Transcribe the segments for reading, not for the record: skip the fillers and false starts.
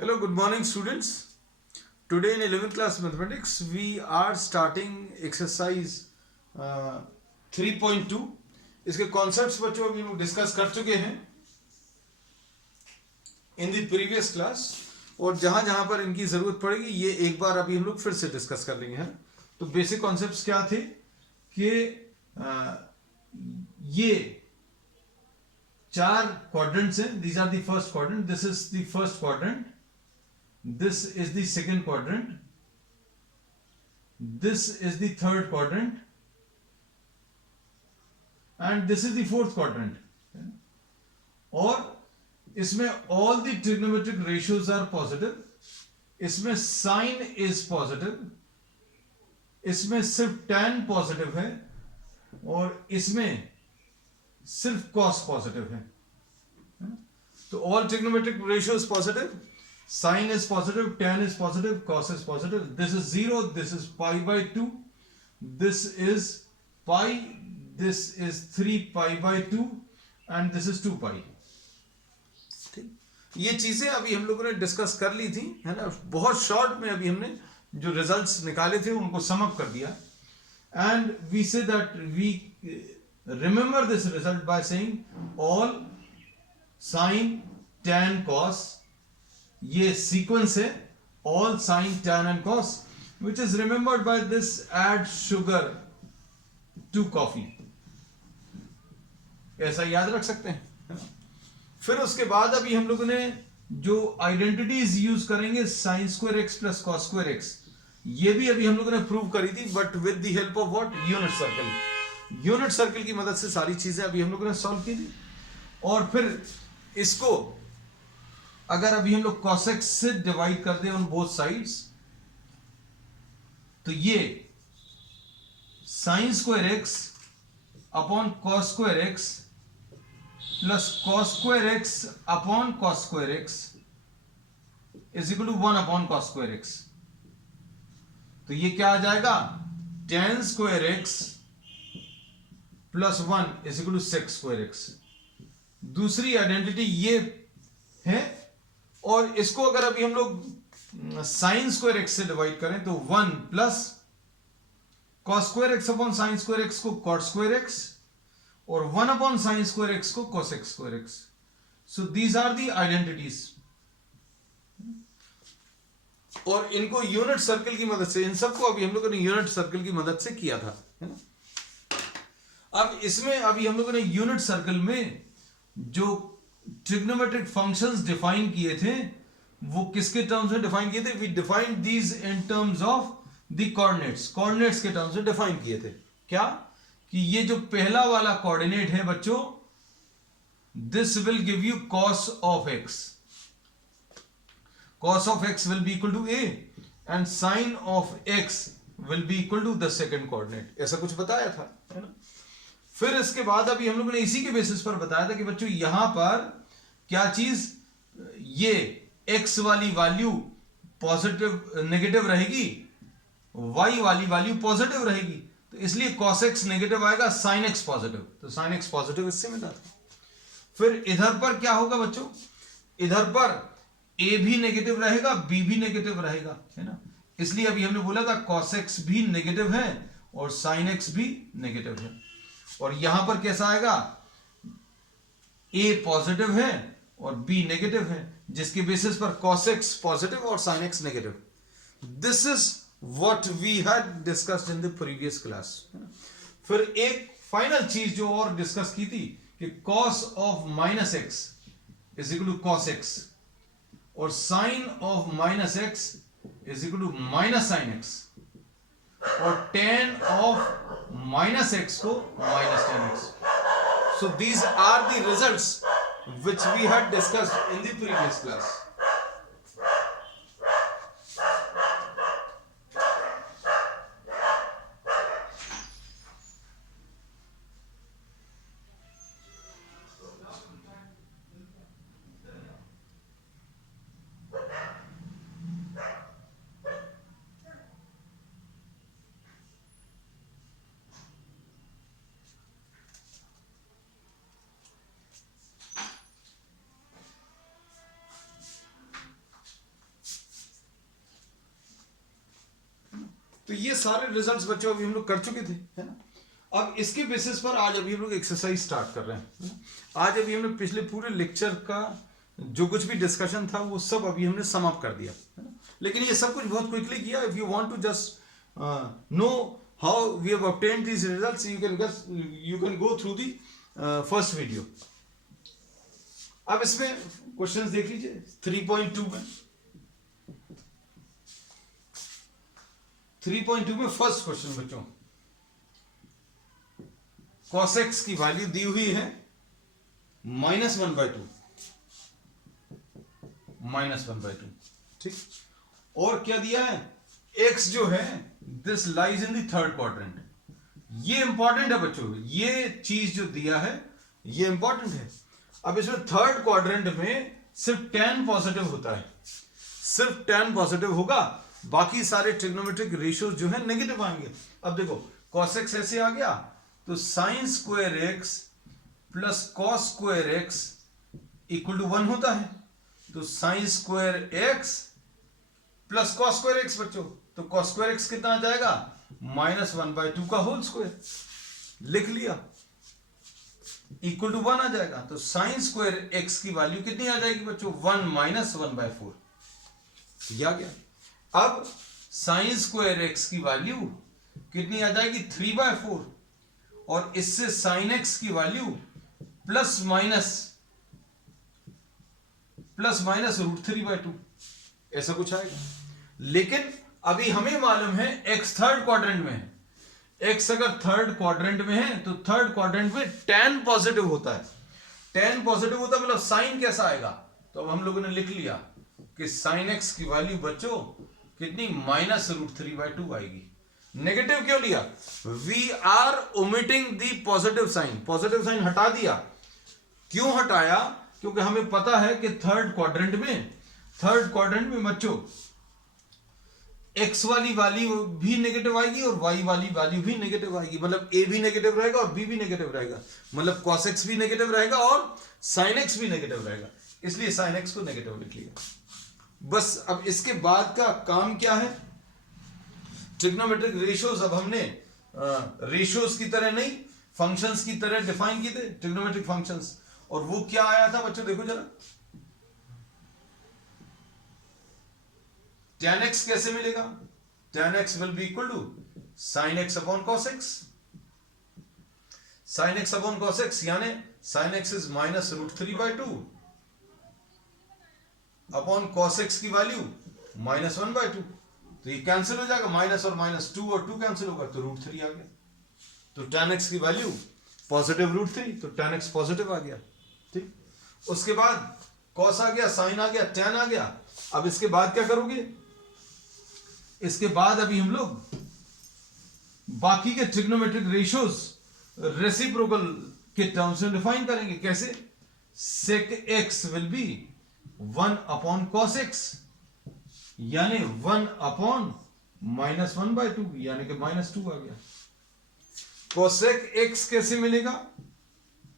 Hello, good morning students. Today in 11th class mathematics we are starting exercise 3.2. इसके concepts बच्चों अभी हम discuss कर चुके हैं इन दी प्रीवियस क्लास और जहां जहां पर इनकी जरूरत पड़ेगी ये एक बार अभी हम लोग फिर से डिस्कस कर लेंगे। है तो बेसिक कॉन्सेप्ट्स क्या थे कि ये चार क्वाड्रेंट्स हैं। These are the first quadrant, this is the first quadrant, this is the second quadrant, this is the third quadrant, and this is the fourth quadrant. और इसमें all the trigonometric ratios are positive, इसमें sin is positive, इसमें सिर्फ tan positive है और इसमें सिर्फ cos positive है। तो all trigonometric ratios positive, sin is positive, tan is positive, cos is positive. This is 0, this is pi by 2, this is pi, this is 3 pi by 2 and this is 2 pi. ठीक, ये चीजें अभी हम लोगों ने discuss कर ली थी, है ना। बहुत शॉर्ट में अभी हमने जो रिजल्ट्स निकाले थे उनको सम अप कर दिया and we say that we remember this result by saying all sin, tan, cos, ये सीक्वेंस है all sin, tan and cos which is remembered by this add sugar to coffee, ऐसा याद रख सकते हैं। फिर उसके बाद अभी हम लोगों ने जो आइडेंटिटीज यूज करेंगे sin square x plus cos square x, ये भी अभी हम लोगों ने प्रूव करी थी but with the help of what, unit circle. Unit circle की मदद से सारी चीजें अभी हम लोगों ने सॉल्व की थी। और फिर इसको अगर अभी हम लोग cos x से डिवाइड कर दें ऑन बोथ साइड्स तो ये sin square x upon cos square x plus cos square x upon cos square x is equal to 1 upon cos square x। तो ये क्या आ जाएगा, tan square x plus 1 is equal to sec square x। दूसरी identity ये है और इसको अगर अभी हम लोग साइन स्क्वायर एक्स से डिवाइड करें तो 1 plus cos square x upon sine square x को कॉट स्क्वायर एक्स और 1 अपॉन साइन स्क्वायर एक्स को cosec square x. So these are the identities और इनको यूनिट सर्कल की मदद से, इन सबको अभी हम लोगों ने यूनिट सर्कल की मदद से किया था, है ना। अब इसमें अभी हम लोगों ने यूनिट सर्कल में जो ट्रिग्नोमेट्रिक फंक्शंस डिफाइन किए थे वो किसके टर्म्स में डिफाइन किए थे, we defined these in terms of the coordinates, coordinates के टर्म्स में डिफाइन किए थे। क्या कि ये जो पहला वाला कोऑर्डिनेट है बच्चों, this will give you cos of x, cos of x will be equal to a and sin of x will be equal to the second coordinate, ऐसा कुछ बताया था, है ना। फिर इसके बाद अभी हम लोगों ने इसी के बेसिस पर बताया था कि बच्चों यहां पर क्या चीज, ये x वाली वैल्यू पॉजिटिव नेगेटिव रहेगी, y वाली वैल्यू पॉजिटिव रहेगी, तो इसलिए cos x नेगेटिव आएगा, sin x पॉजिटिव, तो sin x पॉजिटिव इससे मिला था। फिर इधर पर क्या होगा बच्चों, इधर पर a भी नेगेटिव रहेगा, b भी नेगेटिव रहेगा, है ना। इसलिए अभी हमने बोला था cos x भी नेगेटिव है और sin x भी नेगेटिव है। और यहां पर कैसा आएगा, a पॉजिटिव है और b नेगेटिव है, जिसके बेसिस पर cos x पॉजिटिव और sin x negative. This is what we had discussed in the previous class. फिर एक फाइनल चीज जो और डिस्कस की थी कि cos of minus x is equal to cos x और sin of minus x is equal to minus sine x और tan ऑफ माइनस एक्स को minus tan x। So these are the results which we had discussed in the previous class. तो ये सारे results बच्चों अभी हम लोग कर चुके थे, है ना। अब इसके बेसिस पर आज अभी हम लोग एक्सरसाइज स्टार्ट कर रहे हैं। आज अभी हम लोग पिछले पूरे लेक्चर का जो कुछ भी डिस्कशन था वो सब अभी हमने सम अप कर दिया, है ना। लेकिन ये सब कुछ बहुत क्विकली किया। If you want to just know how we have obtained these results, you can go through the first video. अब इसमें क्वेश्चंस देख लीजिए 3.2 में। 3.2 में फर्स्ट क्वेश्चन बच्चों, cos x की वैल्यू दी हुई है -1/2, -1/2, ठीक। और क्या दिया है, x जो है this lies in the third quadrant. ये इंपॉर्टेंट है बच्चों, ये चीज जो दिया है ये इंपॉर्टेंट है। अब इसमें थर्ड क्वाड्रेंट में सिर्फ tan पॉजिटिव होता है, सिर्फ tan पॉजिटिव होगा, बाकी सारे ट्रिग्नोमेट्रिक रेशियोज जो है नेगेटिव आएंगे। अब देखो cos x ऐसे आ गया तो sin square x plus cos square x equal to 1 होता है। तो sin square x plus cos square x बच्चों, तो cos स्क्वायर x कितना आ जाएगा, -1/2 का होल स्क्वायर लिख लिया, इक्वल टू 1 आ जाएगा। तो sin स्क्वायर x की वैल्यू कितनी आ जाएगी बच्चों, 1 - 1/4 आ गया। अब sin स्क्वायर x की वैल्यू कितनी आ जाएगी, 3/4, और इससे sin x की वैल्यू प्लस माइनस √3/2 ऐसा कुछ आएगा। लेकिन अभी हमें मालूम है x थर्ड क्वाड्रेंट में है। x अगर थर्ड क्वाड्रेंट में है तो थर्ड क्वाड्रेंट में tan पॉजिटिव होता है। tan पॉजिटिव होता है मतलब साइन कैसा आएगा, तो अब हम लोगों ने लिख लिया कि sin x की वैल्यू बच्चों कितनी, -√3/2 आएगी। नेगेटिव क्यों लिया, we are omitting the positive sign, positive sign हटा दिया। क्यों हटाया, क्योंकि हमें पता है कि थर्ड क्वाड्रेंट में बच्चों x वाली वैल्यू भी नेगेटिव आएगी और y वाली वैल्यू भी नेगेटिव आएगी, मतलब a भी नेगेटिव रहेगा और b भी नेगेटिव रहेगा, मतलब cos x भी नेगेटिव रहेगा और sin x भी नेगेटिव रहेगा, इसलिए sin x को नेगेटिव लिख लिया। बस अब इसके बाद का काम क्या है, ट्रिग्नोमेट्रिक रेशियोज। अब हमने रेशियोज की तरह नहीं, फंक्शंस की तरह डिफाइन किए थे ट्रिग्नोमेट्रिक फंक्शंस, और वो क्या आया था बच्चों, देखो जरा, tan x कैसे मिलेगा, tan x will be equal to sin x upon cos x, sin x upon cos x, यानी sin x is -√3/2 upon cos x की वैल्यू -1/2, तो ये कैंसिल हो जाएगा, माइनस और -2 और 2 कैंसिल होगा तो √3 आ गया। तो tan x की वैल्यू पॉजिटिव √3, तो tan x पॉजिटिव आ गया, ठीक। उसके बाद cos आ गया, sin आ गया, tan आ गया। अब इसके बाद क्या करोगे, इसके बाद अभी हम लोग बाकी के ट्रिग्नोमेट्रिक रेशियोज रेसिप्रोकल के टर्म्स में डिफाइन करेंगे। कैसे, sec x will B 1 upon cos x, यानी 1 अपॉन -1/2, यानी कि -2 आ गया। cosec x कैसे मिलेगा,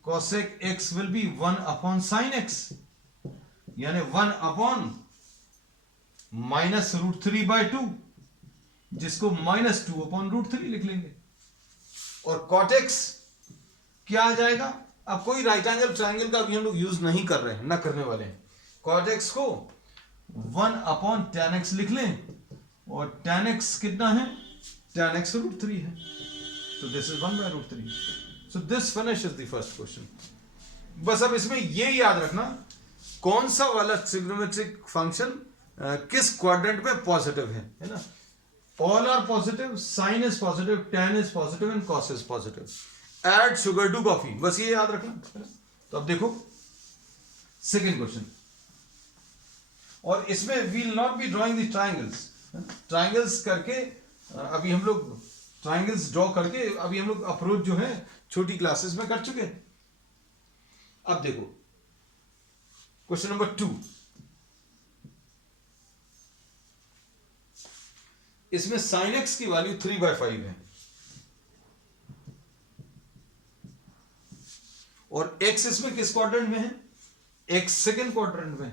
cosec x will B 1 upon sin x, यानी 1 अपॉन -√3/2, जिसको -2 अपॉन √3 लिख लेंगे। और cot x क्या आ जाएगा, अब कोई राइट एंगल ट्रायंगल का अभी हम लोग यूज नहीं कर रहे हैं, ना करने वाले हैं। cot x को 1 अपॉन tan x लिख लें, और tan x कितना है, tan x √3 है, तो this is 1/√3। So this finishes the first question. बस अब इसमें ये याद रखना कौन सा वाला ट्रिग्नोमेट्रिक फंक्शन किस क्वाड्रेंट में पॉजिटिव है ना। All are positive, sine is positive, tan is positive and cos is positive. Add sugar to coffee, बस ये याद रखना। तो अब देखो सेकेंड क्वेश्चन, और इसमें we'll not be drawing the triangles. Triangles करके अभी हम लोग ट्राइंगल्स ड्रॉ करके अभी हम लोग अप्रोच जो है छोटी क्लासेस में कर चुके। अब देखो क्वेश्चन नंबर 2, इसमें sin x की वैल्यू 3/5 है और x इसमें किस क्वाड्रेंट में है, x सेकेंड क्वाड्रेंट में।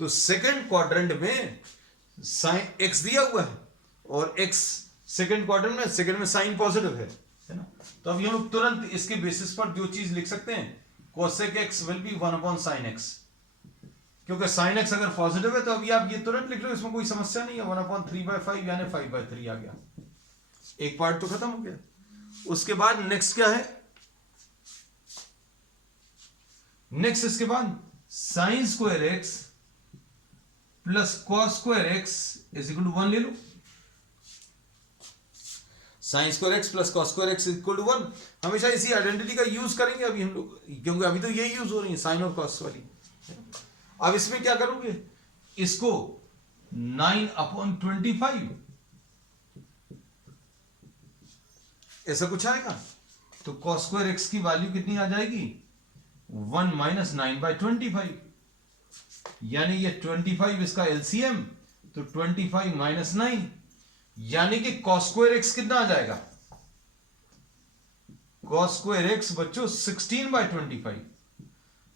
तो सेकेंड क्वाड्रेंट में साइन एक्स दिया हुआ है और एक्स सेकंड क्वाड्रेंट में, सेकंड में साइन पॉजिटिव है ना। तो अभी हम लोग तुरंत इसके बेसिस पर जो चीज लिख सकते हैं, cosec x will be 1 upon sine x, क्योंकि साइन एक्स अगर पॉजिटिव है तो अभी आप ये तुरंत लिख लो, इसमें कोई समस्या नहीं है। 1/3/5 यानी 5/3 आ गया, एक पार्ट तो खत्म हो गया। उसके बाद नेक्स्ट क्या है, नेक्स्ट इसके बाद sine square x plus cos square x is equal to 1 ले लो। Sine square x plus cos square x equal to 1, हमेशा इसी आइडेंटिटी का यूज करेंगे अभी हम लोग, क्योंकि अभी तो ये यूज हो रही है साइन और कॉस वाली। अब इसमें क्या करोगे, इसको 9/25 ऐसा कुछ आएगा, तो कॉस स्क्वायर एक्स की वैल्यू कितनी आ जाएगी, 1 - 9/25, यानी ये 25 इसका एलसीएम, तो 25 - 9, यानी कि कॉस स्क्वायर एक्स कितना आ जाएगा, कॉस स्क्वायर एक्स बच्चों 16/25,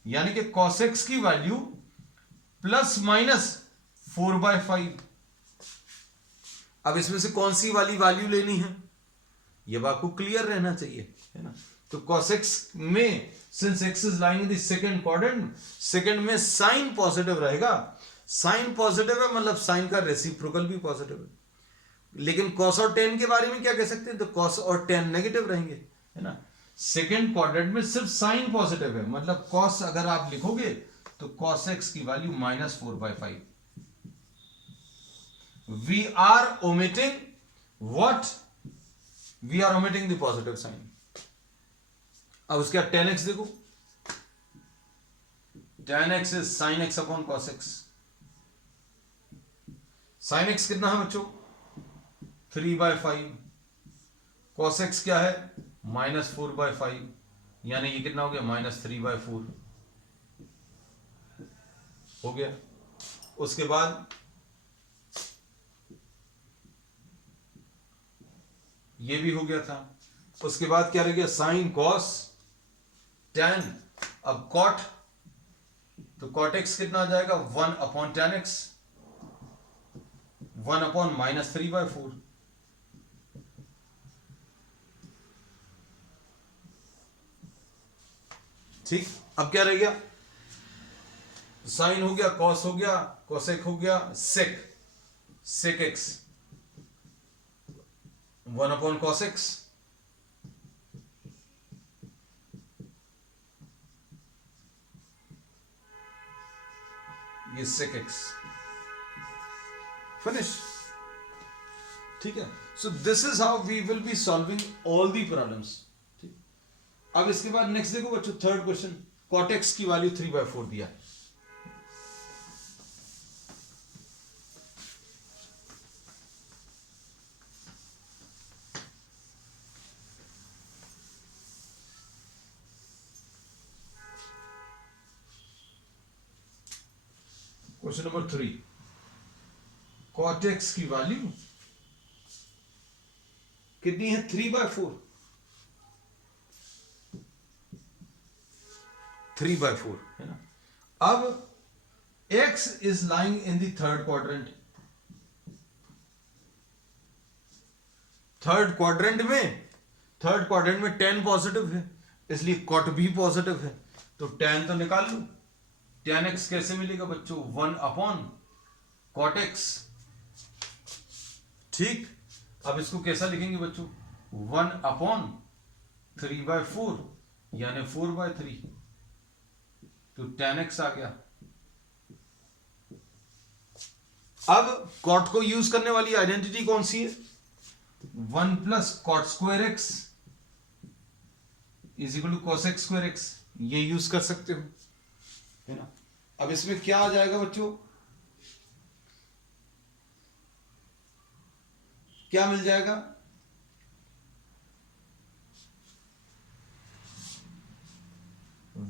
यानी कि कॉस एक्स की वैल्यू ±4/5। अब इसमें से कौन सी वाली वैल्यू लेनी है, ये आपको क्लियर रहना चाहिए, है ना। तो cos x में since x is lying in the second quadrant, second में साइन पॉजिटिव रहेगा, साइन पॉजिटिव है मतलब साइन का रेसिप्रोकल भी पॉजिटिव है। लेकिन cos और tan के बारे में क्या कह सकते हैं, तो cos और tan नेगेटिव रहेंगे, है ना। सेकंड क्वाड्रेंट में सिर्फ साइन पॉजिटिव है, मतलब cos अगर आप लिखोगे तो cos x की value -4/5। We are omitting what, we are omitting the positive sine. अब उसके बाद tan x देखो, tan x is sin x upon cos x। sin x कितना है बच्चों, 3/5, cos x क्या है -4/5, यानी ये कितना हो गया -3/4 हो गया। उसके बाद ये भी हो गया था। उसके बाद क्या रह गया, साइन कॉस tan, अब कॉट, तो कॉट एक्स कितना आ जाएगा 1/tan x, 1/ -3/4। ठीक, अब क्या रह गया, साइन हो गया, कॉस हो गया, कोसेक हो गया, सेक एक्स 1/cos x, ये sec x, फिनिश। ठीक है, so this is how we will be solving all the problems. ठीक, अब इसके बाद नेक्स्ट देखो बच्चों, थर्ड क्वेश्चन, cot x की वैल्यू 3/4 दिया है। क्वेश्चन नंबर 3, cot x की वैल्यू कितनी है 3/4, 3/4 है ना। अब x is lying in the third quadrant, third quadrant में tan पॉजिटिव है, इसलिए cot भी पॉजिटिव है, तो tan तो निकाल लो। tan x कैसे मिलेगा बच्चों, 1/cot x। ठीक, अब इसको कैसा लिखेंगे बच्चों, 1/3/4 यानी 4/3, तो tan x आ गया। अब cot को यूज करने वाली आइडेंटिटी कौन सी है, 1 + cot square x is equal to cos x square x, ये यूज कर सकते हो, है ना। अब इसमें क्या आ जाएगा बच्चों, क्या मिल जाएगा,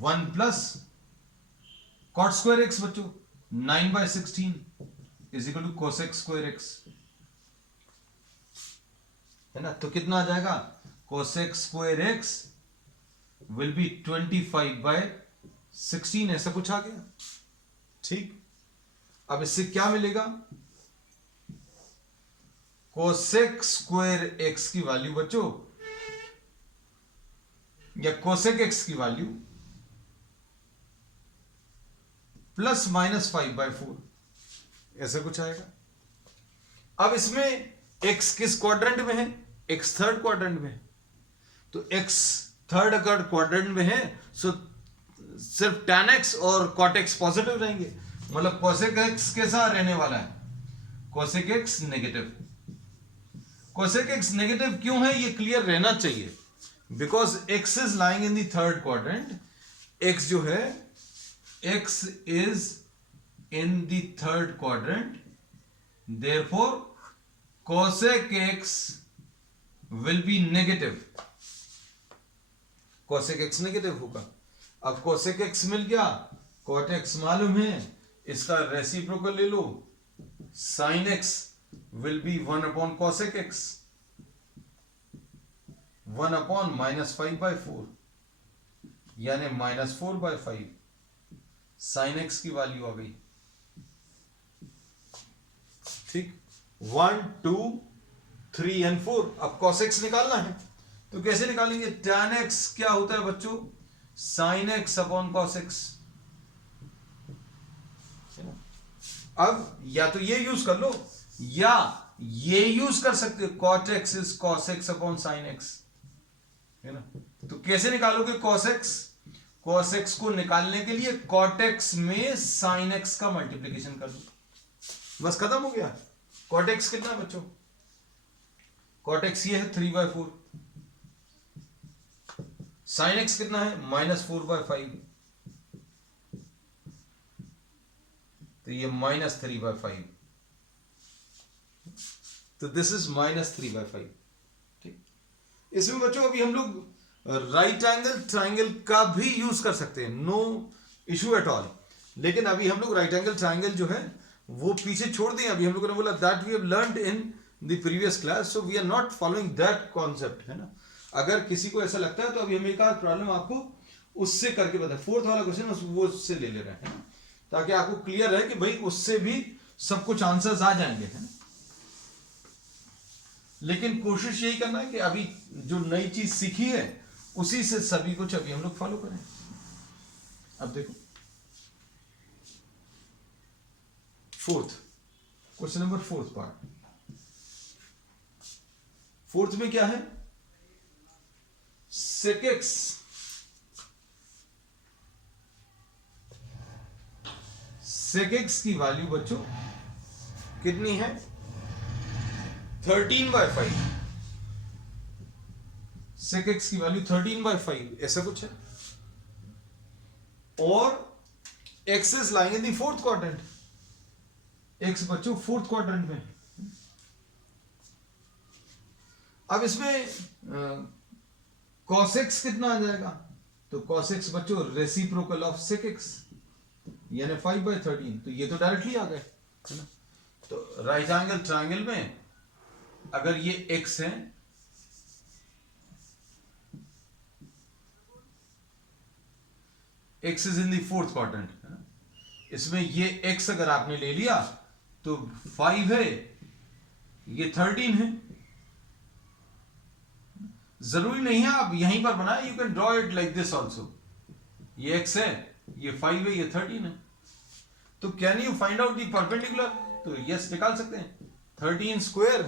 1 + cot स्क्वायर x बच्चों 9/16 is equal to cos x square x, है ना। तो कितना आ जाएगा, cos x square x will be 25/16, ऐसा कुछ आ गया। ठीक, अब इससे क्या मिलेगा, कोसेक स्क्वायर एक्स की वैल्यू बच्चों, या कोसेक एक्स की वैल्यू प्लस माइनस 5/4, ऐसा कुछ आएगा। अब इसमें x किस क्वाड्रेंट में है? x थर्ड क्वाड्रेंट में है। तो x थर्ड अगर क्वाड्रेंट में है सो सिर्फ tan x और cot x पॉजिटिव रहेंगे, मतलब cosec x कैसा रहने वाला है? cosec x negative. cosec x negative क्यों है ये क्लियर रहना चाहिए, because x is lying in the third quadrant. x जो है x is in the third quadrant, therefore cosec x will be negative, cosec x negative होगा। अब cosec x मिल गया, cot x मालूम है, इसका रेसिप्रोकल ले लो, sin x will be 1 upon cosec x, 1 upon minus 5/4, यानी -4/5। साइन एक्स की value आ गई, ठीक। 1 2 3 और 4। अब cos x निकालना है तो कैसे निकालेंगे? tan x क्या होता है बच्चों? sin x upon cos x। अब या तो ये यूज कर लो या ये यूज कर सकते हो, cot x is cos x upon sin x, है ना। तो कैसे निकालोगे cos x? cos x को निकालने के लिए cot x में sin x का मल्टीप्लीकेशन कर दो, बस खत्म हो गया। cot x कितना है बच्चों? cot x ये है 3/4, sin x कितना है? -4/5, तो ये -3/5, तो दिस इज -3/5, ठीक। इसमें बच्चों अभी हम लोग राइट एंगल ट्राइंगल का भी यूज कर सकते हैं, नो इशू एट ऑल, लेकिन अभी हम लोग राइट एंगल ट्राइंगल जो है वो पीछे छोड़ दें। अभी हम लोगों ने बोला that we have learned in the previous class, so we are not following that concept, है ना। अगर किसी को ऐसा लगता है तो अभी हम एक आध प्रॉब्लम आपको उससे करके बताए, फोर्थ वाला क्वेश्चन वो उससे ले ले रहे हैं, ताकि आपको क्लियर रहे कि भाई उससे भी सब कुछ आंसर्स आ जाएंगे, है ना। लेकिन कोशिश यही करना है कि अभी जो नई चीज सीखी है उसी से सभी कुछ अभी हम लोग फॉलो करें। अब देखो fourth question number, fourth part. Fourth में क्या है? sec x की वैल्यू बच्चों कितनी है? 13/5। sec x की वैल्यू 13/5 ऐसा कुछ है, और x is lying in the fourth quadrant. x बच्चों फोर्थ क्वाड्रेंट में। अब इसमें cos x कितना आ जाएगा? तो cos x बच्चों रेसिप्रोकल ऑफ sec x, यानी 5/13, तो ये तो डायरेक्टली आ गए, है ना। तो राइट एंगल ट्रायंगल में अगर ये x है, x is in the fourth quadrant, है ना, इसमें ये x अगर आपने ले लिया तो 5 है, ये 13 है। जरूरी नहीं है आप यहीं पर बनाए, you can draw it like this also. ये x है, ये 5 है, ये 13 है। तो can you find out the perpendicular? तो यस निकाल सकते हैं। 13 square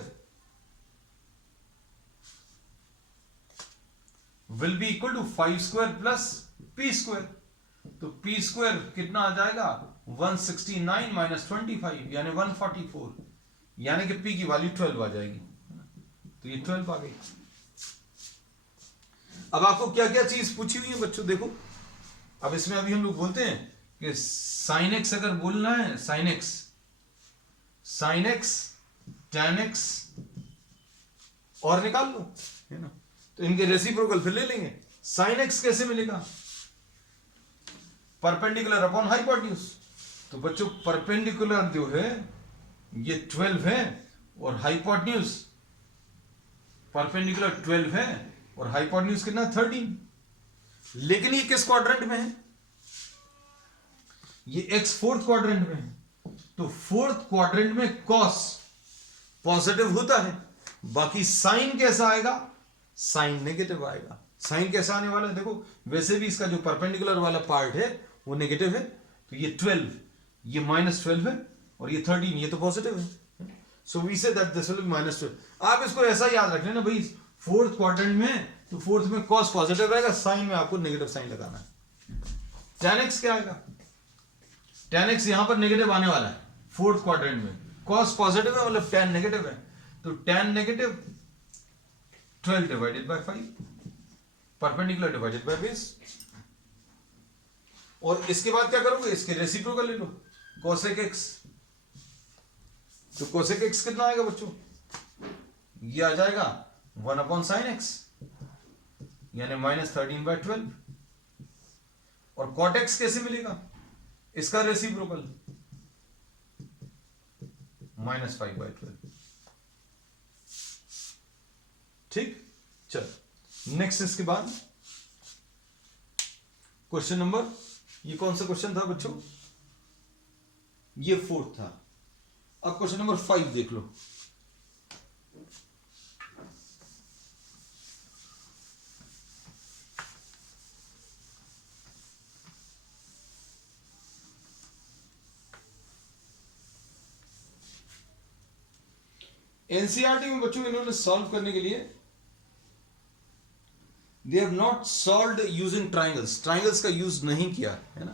will be equal to 5 square plus p square. तो p स्क्वायर कितना आ जाएगा? 169 माइनस 25 यानी 144, यानी कि p की वैल्यू 12 आ जाएगी। तो ये 12 आ गई। अब आपको क्या क्या चीज पूछी हुई है बच्चों, देखो। अब इसमें अभी हम लोग बोलते हैं कि साइन एक्स अगर बोलना है, साइन एक्स tan x और निकाल लो, है ना। तो इनके रेसिप्रोकल फिर ले लेंगे। साइन एक्स कैसे मिलेगा? Perpendicular upon hypotenuse. तो बच्चों परपेंडिकुलर जो है ये 12 है और हाइपोटेन्यूज परपेंडिकुलर 12 है और हाइपोटेन्यूज कितना? 13। लेकिन ये किस क्वाड्रेंट में है? ये x फोर्थ क्वाड्रेंट में है। तो फोर्थ क्वाड्रेंट में cos पॉजिटिव होता है। बाकी साइन कैसा आएगा, साइन नेगेटिव आएगा। साइन कैसा आने वाला है, देखो वैसे भी इसका जो परपेंडिकुलर वाला पार्ट है वो नेगेटिव है, तो ये 12, ये -12 है, और ये 13, ये तो पॉजिटिव है। So we say that this will be -12। आप इसको ऐसा याद रख लेना भाई, फोर्थ क्वाड्रेंट में तो फोर्थ में कॉस पॉजिटिव रहेगा, साइन में आपको नेगेटिव साइन लगाना है। tan x क्या आएगा, tan x यहां पर नेगेटिव आने वाला है फोर्थ क्वाड्रेंट में, कॉस पॉजिटिव है मतलब tan नेगेटिव है, तो tan negative 12 divided by 5, perpendicular divided by base. और इसके बाद क्या करोगे, इसके रेसिप्रोकल ले लो, cosec x। तो cosec x कितना आएगा बच्चों, ये आ जाएगा 1/sin x, यानी -13/12। और cot x कैसे मिलेगा, इसका रेसिप्रोकल -5/12। ठीक, चल नेक्स्ट। इसके बाद क्वेश्चन नंबर, ये कौन सा क्वेश्चन था बच्चों, ये फोर्थ था। अब क्वेश्चन नंबर 5 देख लो। एनसीईआरटी में बच्चों इन्होंने सॉल्व करने के लिए they have not solved using triangles, triangles का यूज नहीं किया है ना,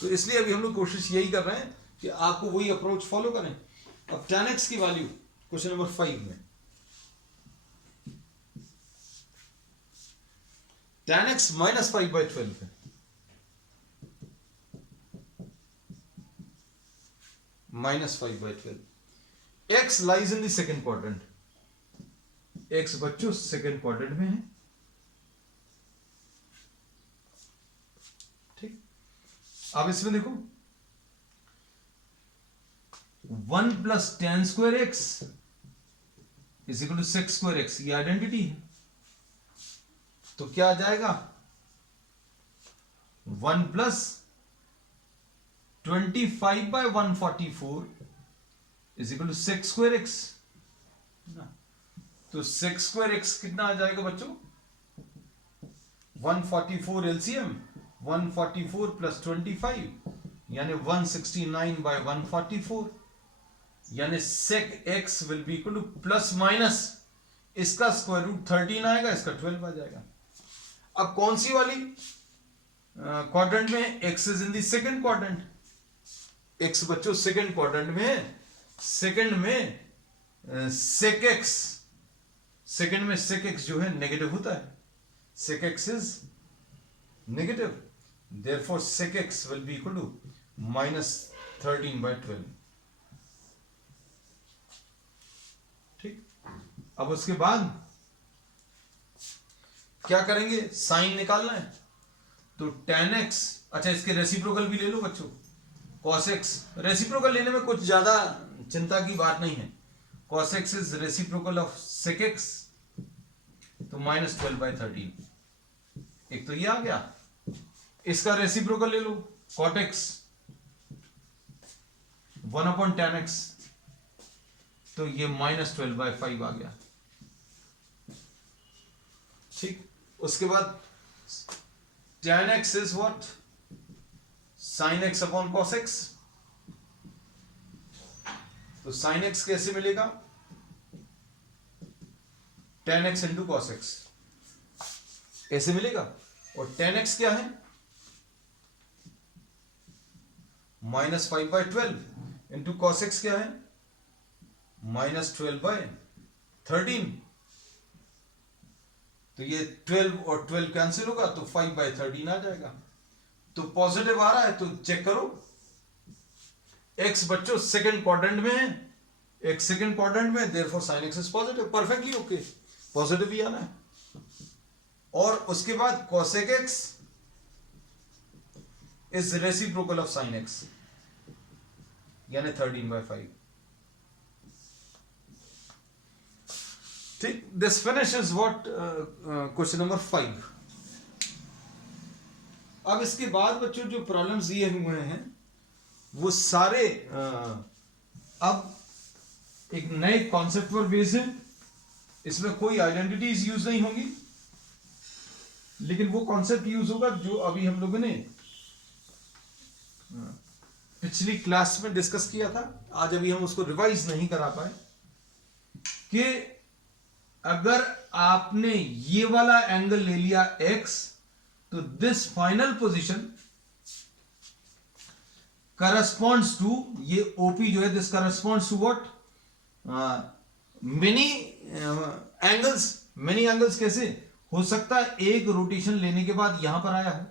तो इसलिए अभी हम लोग कोशिश यही कर रहे हैं कि आपको वही अप्रोच फॉलो करें। अब tan x की वैल्यू क्वेश्चन नंबर 5 में, tan x -5/12 है, -5/12। x lies in the second quadrant, x बच्चों सेकेंड क्वाड्रेंट में है। ठीक, अब इसमें देखो 1 + tan² x = sec² x, ये आइडेंटिटी है, तो क्या आ जाएगा 1 + 25/144 = sec² x। तो sec² x कितना आ जाएगा बच्चों, 144 एलसीएम, 144 + 25 यानी 169/144, यानी sec x will be equal two plus minus इसका स्क्वायर रूट 13 आएगा, इसका 12 आ जाएगा। अब कौन सी वाली क्वाड्रेंट में, x is in the second quadrant, x बच्चों सेकंड क्वाड्रेंट में, सेकंड में sec x, सेकंड में sec x जो है नेगेटिव होता है, sec x is negative, therefore sec x will be equal to -13/12। ठीक, अब उसके बाद क्या करेंगे, साइन निकालना है, तो tan x, अच्छा इसके रेसिप्रोकल भी ले लो बच्चों, cos x। रेसिप्रोकल लेने में कुछ ज्यादा चिंता की बात नहीं है, cos x is reciprocal of sec x, तो -12/13। एक तो ये आ गया, इसका रेसिप्रोकल ले लो, cot x 1/tan x, तो ये -12/5 आ गया। ठीक, उसके बाद tan x is what, sin x upon cos x, तो sin x कैसे मिलेगा, tan x into cos x ऐसे मिलेगा, और tan x क्या है, -5/12 इंटू cos x क्या है, -12/13, तो ये 12 और 12 कैंसिल होगा, तो 5/13 आ जाएगा। तो पॉजिटिव आ रहा है, तो चेक करो, x बच्चों सेकंड क्वाड्रेंट में है, एक सेकंड क्वाड्रेंट में, therefore sin x is positive, perfectly okay, positive ही आना है। और उसके बाद cosec x is reciprocal of sin x, यानी 13/5। ठीक, this finishes what question number 5। अब इसके बाद बच्चों जो प्रॉब्लम्स दिए हुए हैं वो सारे अब एक नए कॉन्सेप्ट पर बेस्ड है, इसमें कोई आइडेंटिटीज यूज नहीं होगी, लेकिन वो कॉन्सेप्ट यूज होगा जो अभी हम लोगों ने पिछली क्लास में डिस्कस किया था। आज अभी हम उसको रिवाइज नहीं करा पाए कि अगर आपने ये वाला एंगल ले लिया x, तो this final position corresponds to, ये OP जो है this corresponds to what, many angles. Many angles कैसे हो सकता है? एक रोटेशन लेने के बाद यहां पर आया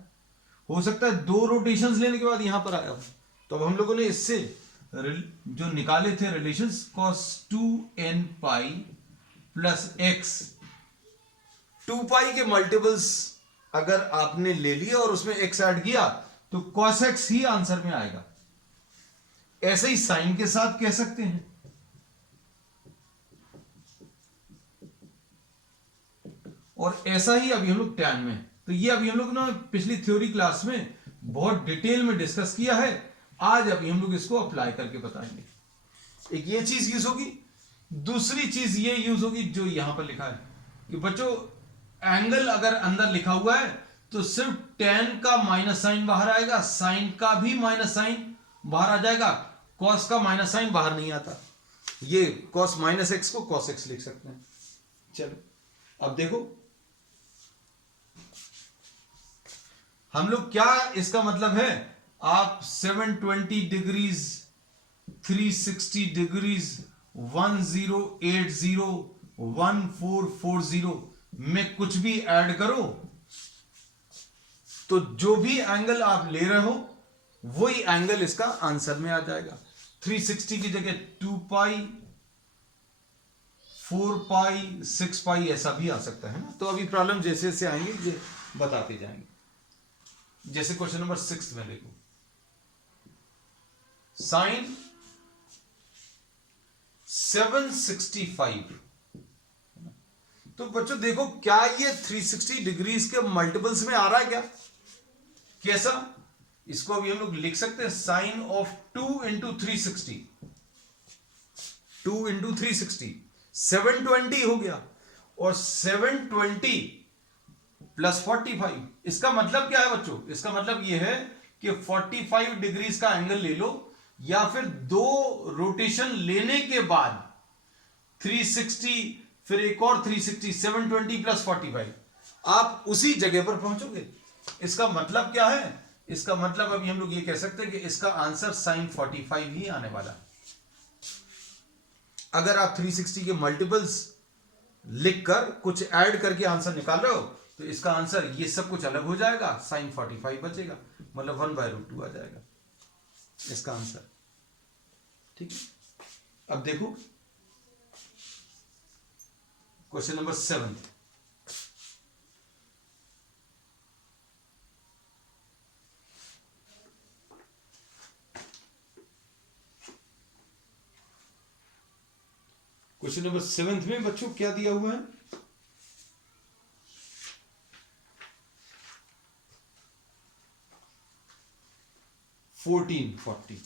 हो सकता है 2 रोटेशंस लेने के बाद यहां पर आया हो। तो अब हम लोगों ने इससे जो निकाले थे relations, cos 2n pi plus x, 2 पाई के मल्टीपल्स अगर आपने ले लिया और उसमें x ऐड किया तो cos x ही आंसर में आएगा। ऐसे ही साइन के साथ कह सकते हैं। और ऐसा ही अभी हम लोग tan में, तो ये अभी हम लोग ना पिछली थ्योरी क्लास में बहुत डिटेल में डिस्कस किया है। आज अभी हम लोग इसको अप्लाई करके बताएंगे। एक ये चीज यूज होगी, दूसरी चीज ये यूज होगी जो यहां पर लिखा है कि बच्चों एंगल अगर अंदर लिखा हुआ है तो सिर्फ tan का माइनस साइन बाहर आएगा, साइन का भी माइनस साइन बाहर आ जाएगा, cos का माइनस साइन बाहर नहीं आता। ये cos माइनस एक्स को cos x लिख सकते हैं। चलो अब देखो हम लोग क्या, इसका मतलब है आप 720 डिग्रीज, 360 डिग्रीज, 1080, 1440 में कुछ भी ऐड करो तो जो भी एंगल आप ले रहे हो वही एंगल इसका आंसर में आ जाएगा। 360 की जगह 2 पाई, 4 पाई, 6 पाई ऐसा भी आ सकता है ना। तो अभी प्रॉब्लम जैसे जैसे आएंगे ये बताते जाएंगे। जैसे क्वेश्चन नंबर 6 में देखो, साइन 765। तो बच्चों देखो क्या ये 360 डिग्रीज के मल्टीपल्स में आ रहा है क्या? कैसा? इसको अभी हम लोग लिख सकते हैं साइन ऑफ 2 इंटू 360, 2 इंटू 360 720 हो गया, और 720 प्लस 45। इसका मतलब क्या है बच्चों? इसका मतलब यह है कि 45 डिग्रीज का एंगल ले लो, या फिर 2 रोटेशन लेने के बाद 360, फिर एक और 360, 720 प्लस 45, आप उसी जगह पर पहुंचोगे। इसका मतलब क्या है? इसका मतलब अभी हम लोग ये कह सकते हैं कि इसका आंसर साइन 45 ही आने वाला है। अगर आप 360 के मल्टीपल्स लिखकर कुछ ऐड करके आंसर निकाल रहे हो तो इसका आंसर ये सब कुछ अलग हो जाएगा, साइन 45 बचेगा, मतलब 1/√2 आ जाएगा इसका आंसर। ठीक है, अब देखो क्वेश्चन नंबर 7। क्वेश्चन नंबर 7 में बच्चों क्या दिया हुआ है? $1440।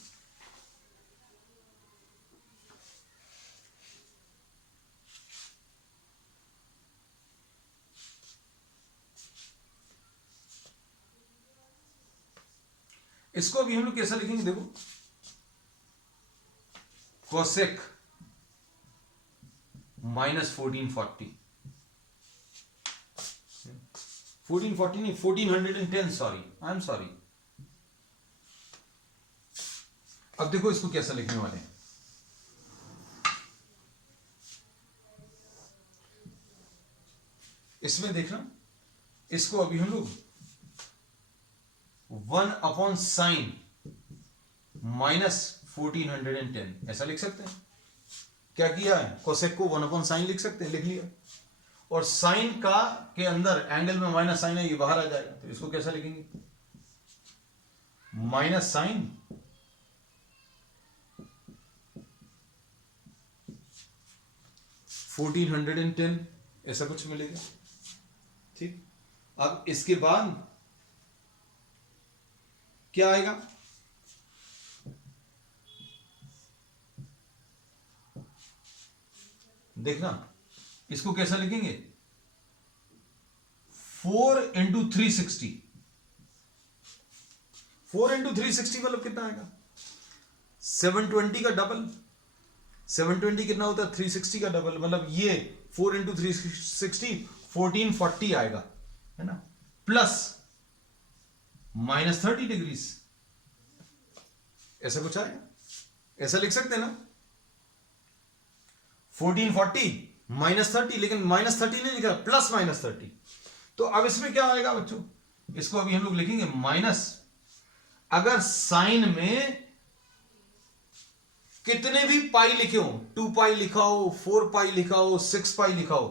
इसको अभी हम लोग कैसा लिखेंगे? देखो कोसेक माइनस 1440, 1440 नहीं 1410, सॉरी, आई एम सॉरी। अब देखो इसको कैसा लिखने वाले हैं। इसमें देखना, इसको अभी हम लोग 1/sin माइनस 1410 ऐसा लिख सकते हैं। क्या किया है? कोसेक को 1/sin लिख सकते हैं, लिख लिया। और साइन का के अंदर एंगल में माइनस साइन है, ये बाहर आ जाएगा, तो इसको कैसा लिखेंगे? माइनस साइन 1410 ऐसा कुछ मिलेगा। ठीक, अब इसके बाद क्या आएगा? देखना इसको कैसा लिखेंगे, 4 इंटू 360, 4 इंटू 360 मतलब कितना आएगा, 720 का डबल, 720 कितना होता है 360 का डबल, मतलब ये 4 इंटू 360 1440 आएगा, है ना, प्लस -30 डिग्रीज, ऐसा कुछ आएगा, ऐसा लिख सकते हैं ना, 1440 -30, लेकिन -30 नहीं लिखा, प्लस -30। तो अब इसमें क्या आएगा बच्चों, इसको अभी हम लोग लिखेंगे माइनस, अगर साइन में कितने भी पाई लिखे हो, 2 पाई लिखा हो, 4 पाई लिखा हो, 6 पाई लिखा हो,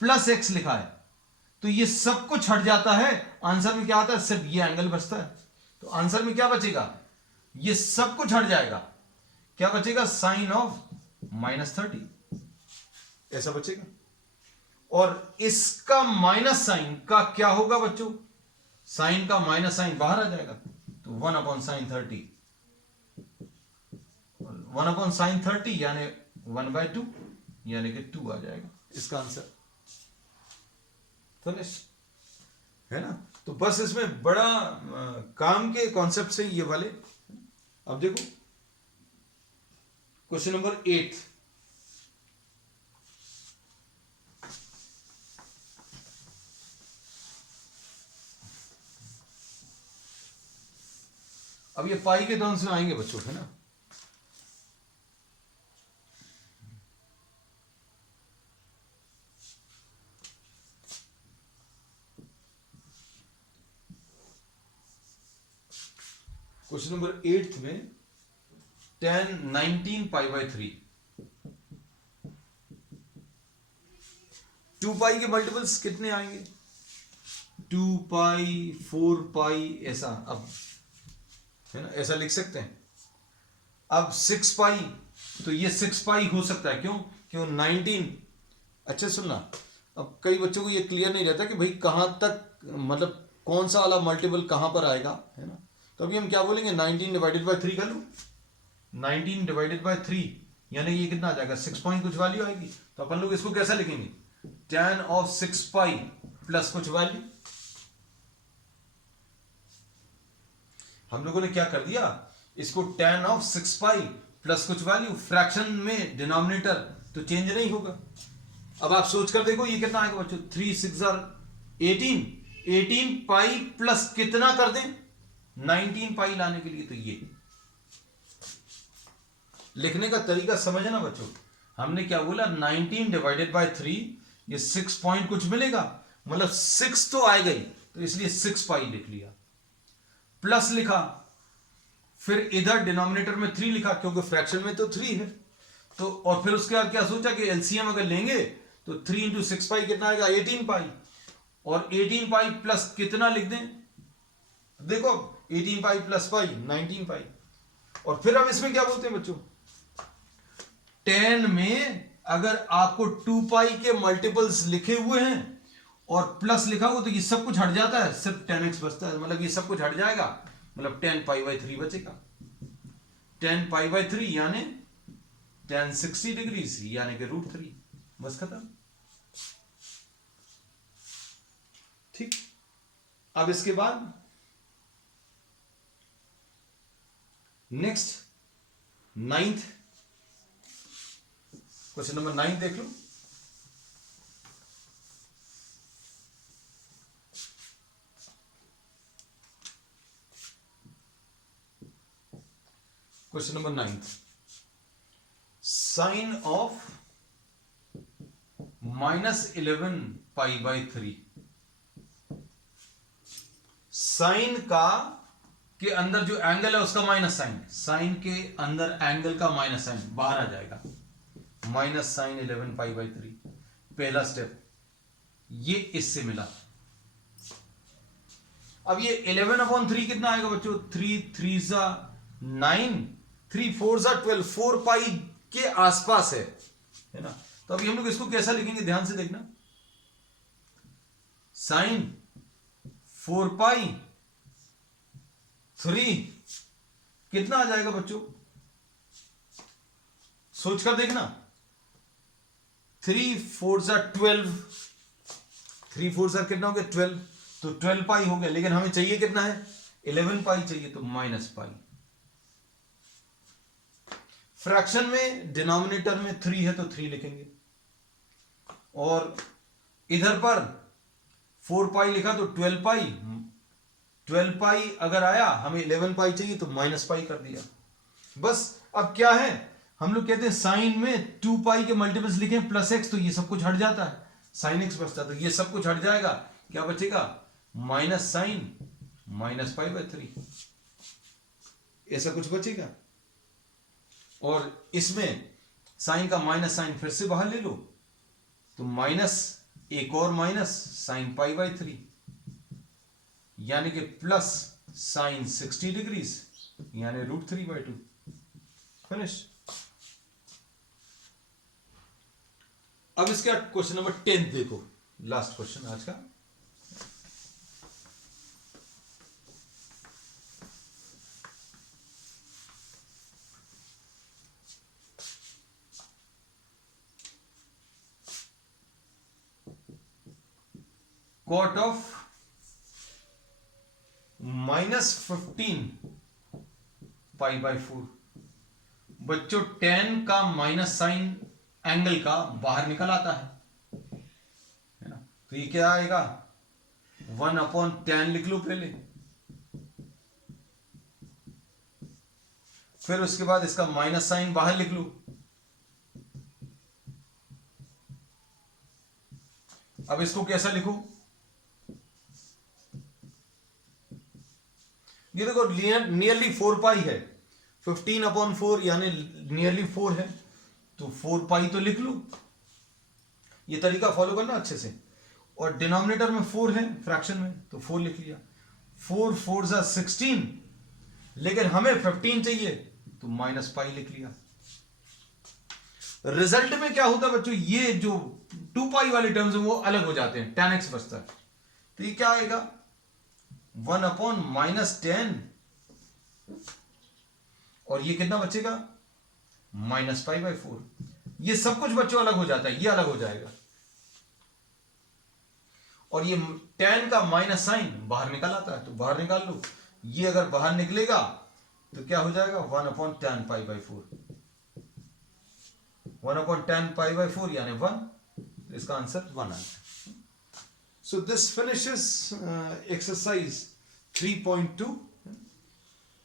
प्लस x लिखा है, तो ये सब कुछ हट जाता है, आंसर में क्या आता है, सिर्फ ये एंगल बचता है। तो आंसर में क्या बचेगा, ये सब कुछ हट जाएगा, क्या बचेगा, साइन ऑफ -30, ऐसा बचेगा। और इसका माइनस साइन का क्या होगा बच्चों, साइन का माइनस साइन बाहर आ जाएगा, तो 1/sin30, 1/sin30 यानी 1/2, यानी कि 2 आ जाएगा इसका आंसर, फिनिश, है ना। तो बस इसमें बड़ा काम के कॉन्सेप्ट से ये वाले। अब देखो क्वेश्चन नंबर 8, अब ये पाई के टर्म्स में आएंगे बच्चों, है ना। क्वेश्चन नंबर 8 में tan 19 π/3, 2 पाई के मल्टीपल्स कितने आएंगे, 2 पाई, 4 पाई, ऐसा, अब है ना, ऐसा लिख सकते हैं। अब 6 पाई, तो ये 6 पाई हो सकता है, क्यों 19, अच्छा सुनना, अब कई बच्चों को ये क्लियर नहीं रहता कि भाई कहां तक, मतलब कौन सा वाला मल्टीपल कहां पर आएगा, है ना। तो अभी हम क्या बोलेंगे, 19 डिवाइडेड बाय 3 कर लो, 19 डिवाइडेड बाय 3 यानी ये कितना आ जाएगा, 6 पॉइंट कुछ वैल्यू आएगी। तो अपन लोग इसको कैसा लिखेंगे, tan ऑफ 6 पाई प्लस कुछ वैल्यू। हम लोगों ने क्या कर दिया, इसको tan ऑफ 6 पाई प्लस कुछ वैल्यू, फ्रैक्शन में डिनोमिनेटर तो चेंज नहीं होगा। अब आप सोच कर देखो ये कितना आएगा बच्चों, 3 6 18, 18 पाई प्लस कितना कर दें, 19 पाई लाने के लिए। तो ये लिखने का तरीका समझना बच्चों, हमने क्या बोला, 19 डिवाइडेड बाय 3, ये 6 पॉइंट कुछ मिलेगा, मतलब 6 तो आएगा ही, तो इसलिए 6 पाई लिख लिया, प्लस लिखा, फिर इधर डिनोमिनेटर में 3 लिखा, क्योंकि फ्रैक्शन में तो 3 है। तो और फिर उसके बाद क्या सोचा कि एलसीएम अगर लेंगे तो 3 इंटू 6 पाई कितना आएगा, 18 पाई, और 18 पाई प्लस कितना लिख दें, देखो 18 पाई प्लस पाई 19 पाई। और फिर हम इसमें क्या बोलते हैं बच्चों, 10 में अगर आपको 2 पाई के मल्टीपल्स लिखे हुए हैं और प्लस लिखा हुआ, तो ये सब कुछ हट जाता है, सिर्फ 10x बचता है, मतलब ये सब कुछ हट जाएगा, मतलब 10 π/3 बचेगा, 10 π/3 यानी tan 60 डिग्रीज यानी कि √3, बस खत्म। ठीक, अब इसके बाद नेक्स्ट 9th क्वेश्चन नंबर 9 देख लो। क्वेश्चन नंबर 9, साइन ऑफ -11 π/3, साइन का के अंदर जो एंगल है उसका माइनस साइन, साइन के अंदर एंगल का माइनस साइन बाहर आ जाएगा, -sin11 π/3, पहला स्टेप ये इससे मिला। अब ये 11/3 कितना आएगा बच्चों, 3 3 9, 3 4 12, 4 पाई के आसपास है ना। तो अभी हम लोग इसको कैसा लिखेंगे, ध्यान से देखना, साइन 4 पाई 3 कितना आ जाएगा बच्चों, सोचकर देखना, 3 4 जा 12, 3 4 जा कितना हो गया 12, तो 12 पाई हो गया, लेकिन हमें चाहिए कितना है 11 पाई चाहिए, तो माइनस पाई। फ्रैक्शन में डिनोमिनेटर में 3 है तो 3 लिखेंगे, और इधर पर 4 पाई लिखा तो 12 पाई, 12 पाई अगर आया हमें 11 पाई चाहिए तो माइनस पाई कर दिया। बस अब क्या है, हम लोग कहते हैं साइन में 2 पाई के मल्टीपल्स लिखें प्लस एक्स, तो ये सब कुछ हट जाता है, साइन एक्स बचता है, तो ये सब कुछ हट जाएगा, क्या बचेगा minus sine minus pi by 3, ऐसा कुछ बचेगा। और इसमें साइन का माइनस साइन फिर से बाहर ले लो, तो माइनस एक और माइनस साइन पाई बाय 3, यानी कि प्लस साइन 60 डिग्रीज यानी √3/2। फिनिश। अब इसका क्वेश्चन नंबर 10 देखो, लास्ट क्वेश्चन आज का। cot of -15 pi by 4। बच्चों tan का माइनस साइन एंगल का बाहर निकल आता है ना, तो ये क्या आएगा 1/tan लिख लो पहले, फिर उसके बाद इसका माइनस साइन बाहर लिख लो, अब इसको कैसा लिखो, ये देखो नियरली 4 पाई है, 15/4 यानी नियरली 4 है, तो 4 पाई तो लिख लो, ये तरीका फॉलो करना अच्छे से। और डिनोमिनेटर में 4 है फ्रैक्शन में, तो 4 लिख लिया, 4 4 जा 16, लेकिन हमें 15 चाहिए तो माइनस पाई लिख लिया। रिजल्ट में क्या होता है बच्चों, ये जो 2 पाई वाले टर्म्स है वो अलग हो जाते हैं, tan x बचता है, तो ये क्या आएगा 1/-10, और ये कितना बचेगा -π/4। ये सब कुछ बच्चों अलग हो जाता है, ये अलग हो जाएगा, और ये tan का माइनस साइन बाहर निकल आता है, तो बाहर निकाल लो, ये अगर बाहर निकलेगा तो क्या हो जाएगा 1/tan π/4, 1/tan π/4 यानी 1, इसका आंसर 1 आता है। So this finishes exercise 3.2.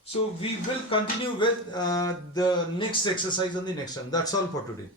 So we will continue with the next exercise on the next one. That's all for today.